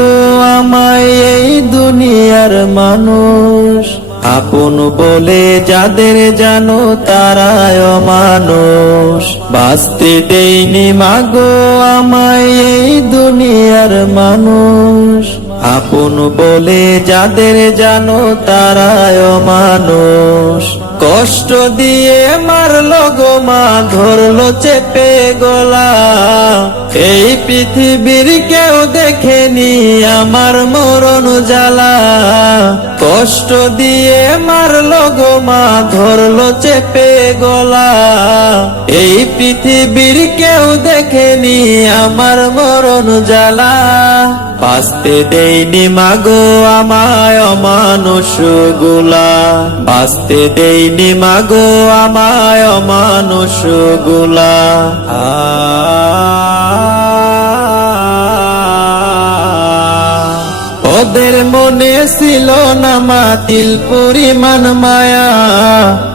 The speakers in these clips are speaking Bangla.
মাগো আমায় এই দুনিয়ার মানুষ, আপন বলে যাদের জানো তারাই অমানুষ। বাঁচতে দেয়নি মাগো আমায় এই দুনিয়ার মানুষ, আপন বলে যাদের জানো তারাই অমানুষ। কষ্ট দিয়ে মারলো গো মা, ধরলো চেপে গলা, এই পৃথিবীর কেউ দেখেনি আমার মরণ জ্বালা। কষ্ট দিয়ে মারলো গো মা, ধরলো চেপে গলা, এই পৃথিবীর কেউ দেখেনি আমার মরণ জ্বালা। বাঁচতে দেয়নি মাগো আমায় অমানুষ গুলা, বাঁচতে দেয়নি মাগো আমায় অমানুষ গুলা। ওদের মনে ছিল না মাতিল পরিমাণ মায়া,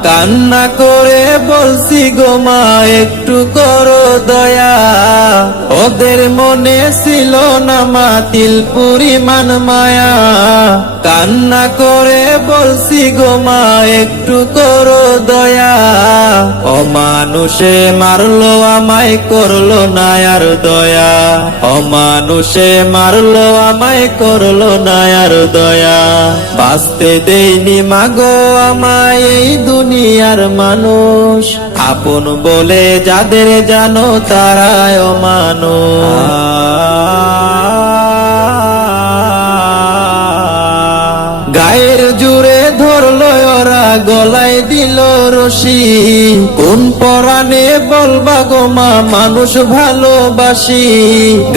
কান্না করে বলছি গো মা একটু করো দয়া। ওদের মনে ছিল না মাতিল পরিমাণ মায়া, কান্না করে বলছি গো মা একটু করো দয়া। অমানুষে মারলো আমায় করলো না আর দয়া, অমানুষে মারলো আমায় করলো না আর দয়া। বাঁচতে দেয়নি মাগো আমায় এই দুনিয়ার মানুষ, আপন বলে যাদের জানো তারাই অমানুষ। গায়ের জুড়ে ধরলো ওরা, গলায় দিল রশি, কোন পরাণে বলবা গো মা মানুষ ভালোবাসি।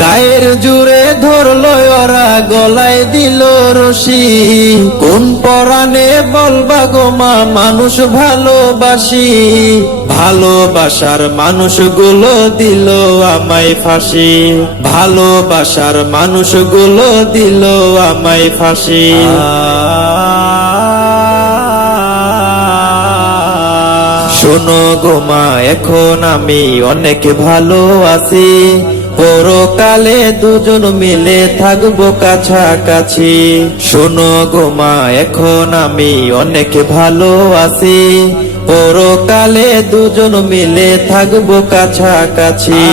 গায়ের জুড়ে ধরলো ওরা, গলায় দিল রশি, কোন পরাণে বলবা গো মা মানুষ ভালোবাসি। ভালোবাসার মানুষগুলো দিল আমায় ফাঁসি, ভালোবাসার মানুষগুলো দিল আমায় ফাঁসি। শোনো গো মা এখন আমি অনেক ভালো আছি, পরকালে দুজন মিলে থাকবো কাছাকাছি। শোনো গো মা এখন আমি অনেক ভালো আছি, পরকালে দুজন মিলে থাকবো কাছাকাছি।